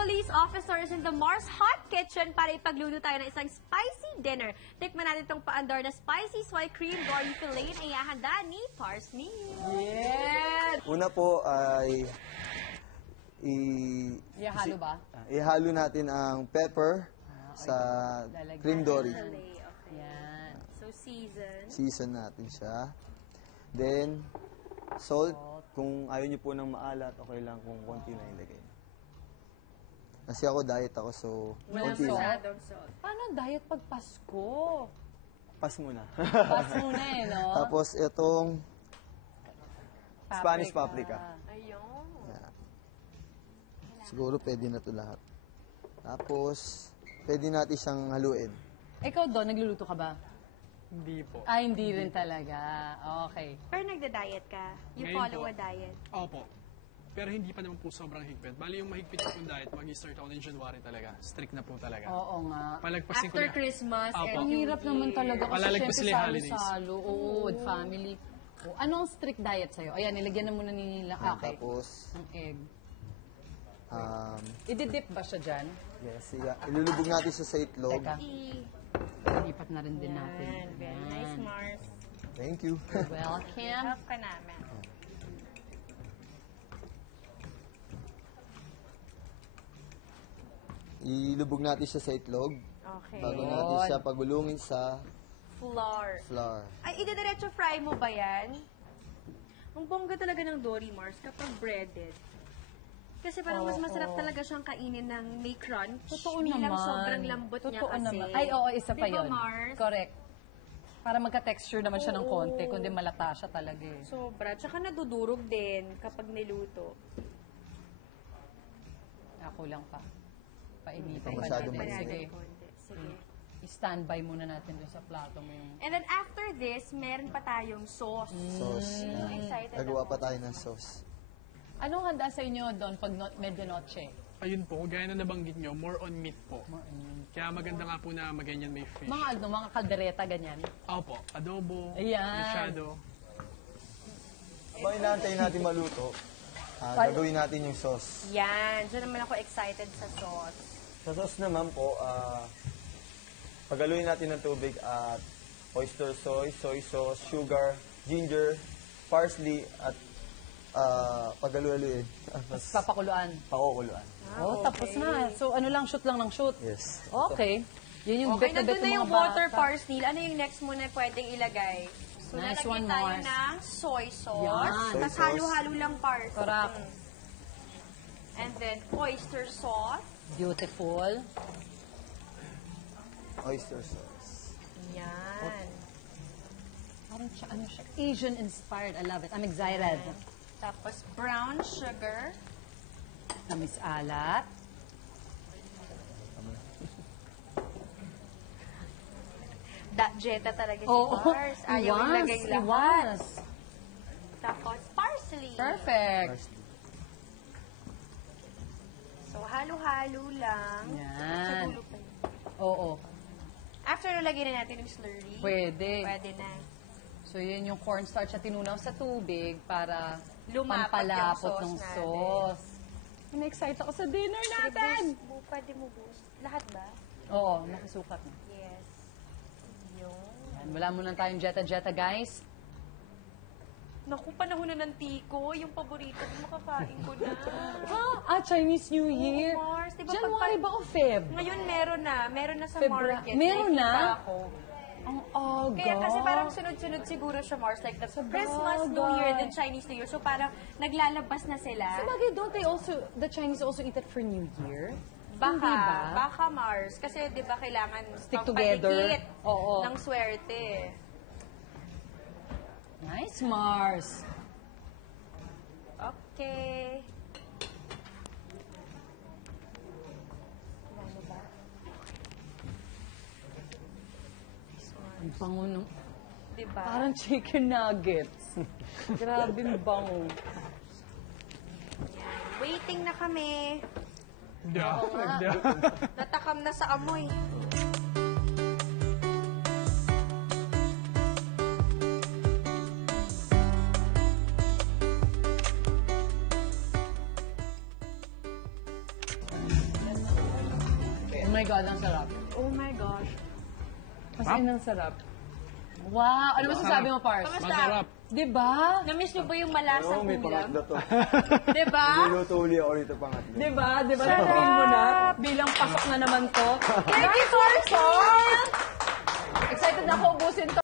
police officers in the Mars Hot Kitchen para ipagluto tayo ng isang spicy dinner. Tikman natin itong paandar na spicy soy cream dory fillet na ihahanda ni Parsley. Yes! Una po ay Ihalo ba? ihalo natin ang pepper sa cream dory. Fillet, okay. Yan. So, season. Season natin siya. Then, salt. Kung ayaw niyo po ng maalat, okay lang kung konti na ilagay. Kasi ako diet ako, so Walang konti lang. salt? Masyadong salt. Paano diet pag Pasko? Pas muna. Pas muna no? Tapos itong Spanish paprika. Ayun. Yeah. Siguro pwede na to lahat. Tapos, pwede natin siyang haluin. Ikaw doon, nagluluto ka ba? Hindi po. Ay, hindi rin talaga. Okay. Pero nagda-diet ka? You Ngayon follow po. a diet? Opo. Pero hindi pa naman po sobrang higpit. Bali yung mahigpit po yung diet, mag-start ako ng January talaga. Strict na po talaga. Oo nga. Palagpasin ko After na. Christmas Opo. and Ang New hirap Year. naman talaga kasi Palalagpas syempre sila yung holidays. salo-salo. Oo, with family. Oh, ano ang strict diet sa'yo? Ayan, nilagyan na muna nila. Okay. Tapos, Ang egg. um, Ididip ba siya dyan? yes, ilulubog natin siya sa itlog. Teka, lipat na rin din natin. Yan, very nice, Mars. Thank you. Welcome. Help ka namin. Ilubog natin siya sa itlog. Okay. Bago natin siya pagulungin sa Flour. flour. Ay, idediretso fry mo ba yan? Ang bongga talaga ng Dory Mars kapag breaded. Kasi parang mas masarap talaga siyang kainin ng may crunch. Totoo Bilang naman. sobrang lambot niya Totoo kasi. naman. Ay, oo, isa pa Di ba, yun. Mars? Correct. Para magka-texture naman siya ng Oo. konti, kundi malata siya talaga eh. Sobra. Tsaka nadudurog din kapag niluto. Ako lang pa. Painitin Hindi pa masyadong natin. mainit. Sige. Konti. Sige. I-standby muna natin doon sa plato mo yung... And then after this, meron pa tayong sauce. Sauce. Excited Nagawa ako. pa tayo ng sauce. Anong handa sa inyo doon pag medianoche? Ayun po, gaya na nabanggit nyo, more on meat po. Kaya maganda nga po na maganyan may fish. Mga ano, mga kaldereta, ganyan. Opo, adobo, Ayan. mechado. Habang inaantay natin maluto, gagawin natin yung sauce. Yan. Diyan naman ako excited sa sauce. Sa sauce naman po, pagaluin natin ng tubig at oyster soy sauce, sugar, ginger, parsley, at pagaluin. Papakuluan. Pakukuluan. Oh, tapos na. So, ano lang, shoot lang ng shoot. Yes. Okay. Yun yung Okay, bet na bet nandun na ng yung mga water bata. parsley. Ano yung next mo na pwedeng ilagay? So, Nice lalagyan one, tayo Mars. ng soy sauce. Yan. Soy Tapos sauce. halo-halo lang parsley. Correct. And then, oyster sauce. Beautiful. Oyster sauce. Yan. Parang siya, ano siya, Asian-inspired. I love it. I'm excited. Tapos, brown sugar. Tamis alat. Jetta talaga si Oo. Mars. Ayaw ilagay lahat. Iwas. Tapos, parsley. Perfect. Parsley. So, halo-halo lang. Yan. Sa dulo pa yun. Oo. After nalagyan na natin yung slurry, Pwede. pwede na. So, yun yung cornstarch na tinunaw sa tubig para Lumapat yung pampalapot sauce ng natin. sauce. Na-excite ako sa dinner natin! Pwede mo boost. Lahat ba? Oo, nakasukat na. Yes. Yung... Yan, wala muna tayong jetta-jetta, guys. Naku, panahon na ng tiko. Yung paborito ko, makakain ko na. Chinese New Year. Mars, di ba January ba o Feb? Ngayon meron na. Meron na sa February. market. Meron na? Nakikita ako. Ang aga. Kaya kasi parang sunod-sunod siguro siya, Mars. Like the Christmas, New Year, then Chinese New Year. So parang naglalabas na sila. Sa bagay, don't they also, the Chinese also eat it for New Year? Baka, Hindi ba? baka Mars. Kasi di ba kailangan Stick together. pampatikit Oo. ng swerte. Nice, Mars. Okay. Ano ba? Ang bango nung... Diba? Parang chicken nuggets. Grabe ang bango. Waiting na kami. Yeah. Natakam na sa amoy. my God, ang sarap. Oh my gosh. As in, ang sarap. Wow! Ano masasabi mo, Pars? Kamusta? Masarap. Diba? Na-miss niyo ba yung malasang Oo, may ulam? pangatlo to. Diba? Niluto uli ako rito pangatlo. Diba? Diba? Sabihin mo na, bilang pasok na naman to. Thank you, Parson! Excited na ako ubusin to.